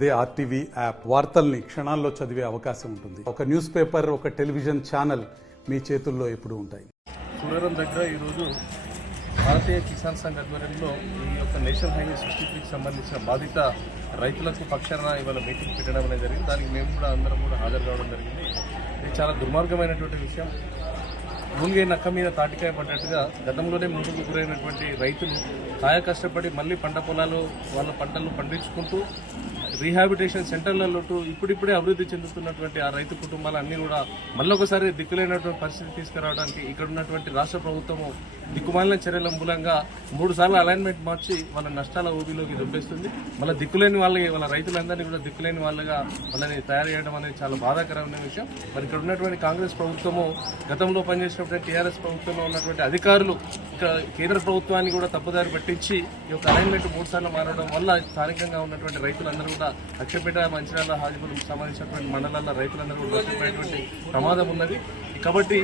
అదే RTV app వార్తల్ని క్షణాల్లో చదివే అవకాశం ఉంటుంది. ఒక న్యూస్ పేపర్, ఒక టెలివిజన్ ఛానల్ మీ చేతుల్లో ఎప్పుడూ ఉంటాయి. సూర్యరం దగ్గర ఈరోజు భారతీయ కిసాన్ సంఘ్ ఆధ్వర్యంలో ఈ యొక్క నేషనల్ హైవే 63కి సంబంధించిన బాధిత రైతులకు పక్షాన ఇవాళ మీటింగ్ పెట్టడం అనేది జరిగింది. దానికి మేము కూడా అందరం కూడా హాజరు కావడం జరిగింది. ఇది చాలా దుర్మార్గమైనటువంటి విషయం. భూమిగా నక్క మీద తాటికాయ పడ్డట్టుగా గతంలోనే ముందుకు గురైనటువంటి రైతులు కాయ కష్టపడి మళ్ళీ పంట పొలాలు వాళ్ళ పంటలు పండించుకుంటూ రీహాబిటేషన్ సెంటర్లలో ఇప్పుడిప్పుడే అభివృద్ధి చెందుతున్నటువంటి ఆ రైతు కుటుంబాలన్నీ కూడా మళ్ళొకసారి దిక్కులేనటువంటి పరిస్థితి తీసుకురావడానికి ఇక్కడ ఉన్నటువంటి రాష్ట్ర ప్రభుత్వము దిక్కుమాలిన చర్యల మూలంగా 3 సార్లు అలైన్మెంట్ మార్చి వాళ్ళ నష్టాల ఊబిలోకి దొబ్బేస్తుంది. మళ్ళీ దిక్కులేని వాళ్ళ రైతులందరినీ కూడా దిక్కులేని వాళ్ళగా వాళ్ళని తయారు చేయడం అనేది చాలా బాధాకరమైన విషయం. మరి ఇక్కడ ఉన్నటువంటి కాంగ్రెస్ ప్రభుత్వము గతంలో పనిచేసినటువంటి టీఆర్ఎస్ ప్రభుత్వంలో ఉన్నటువంటి అధికారులు ఇక్కడ కేంద్ర ప్రభుత్వాన్ని కూడా తప్పుదారి పట్టించి ఈ యొక్క అలైన్మెంట్ 3 సార్లు మారడం వల్ల స్థానికంగా ఉన్నటువంటి రైతులందరూ కూడా అక్షపేట, మంచిర్యాల, హాజీపురం సంబంధించినటువంటి మండలాల రైతులందరూ కూడా నష్టపోయేటువంటి ప్రమాదం ఉన్నది. కాబట్టి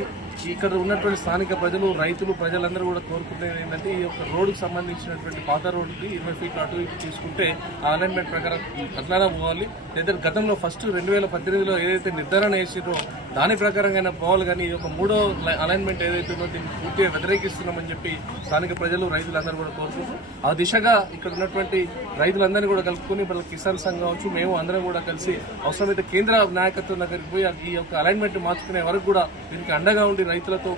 ఇక్కడ ఉన్నటువంటి స్థానిక ప్రజలు, రైతులు, ప్రజలందరూ కూడా కోరుకునేది ఏంటంటే ఈ యొక్క రోడ్డుకు సంబంధించినటువంటి పాత రోడ్డుకి 20 ఫీట్లు అటు ఇటు తీసుకుంటే ఆ అలైన్మెంట్ ప్రకారం అట్లానే పోవాలి. లేదా గతంలో ఫస్ట్ 2018లో ఏదైతే నిర్ధారణ చేసిందో దాని ప్రకారంగా పోవాలి. కానీ ఈ యొక్క 3వ అలైన్మెంట్ ఏదైతే ఉందో దీన్ని పూర్తిగా వ్యతిరేకిస్తున్నామని చెప్పి స్థానిక ప్రజలు, రైతులందరూ కూడా కోరుకుంటారు. ఆ దిశగా ఇక్కడ ఉన్నటువంటి రైతులందరినీ కూడా కలుపుకొని వాళ్ళ కిసాన్ సంఘం కావచ్చు, మేము అందరం కూడా కలిసి అవసరమైతే కేంద్ర నాయకత్వం దగ్గరికి పోయి ఈ యొక్క అలైన్మెంట్ మార్చుకునే వరకు కూడా దీనికి అండగా ఉండి రైతులతో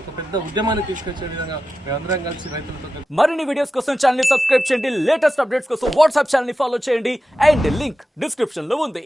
ఒక పెద్ద ఉద్యమాన్ని తీసుకొచ్చే విధంగా మేమందరం కలిసి రైతులతో. మరిన్ని వీడియోస్ కోసం ఛానల్ ని సబ్స్క్రైబ్ చేయండి. లేటెస్ట్ అప్డేట్స్ కోసం వాట్సాప్ ఛానల్ ని ఫాలో చేయండి. అండ్ లింక్ డిస్క్రిప్షన్ లో ఉంది.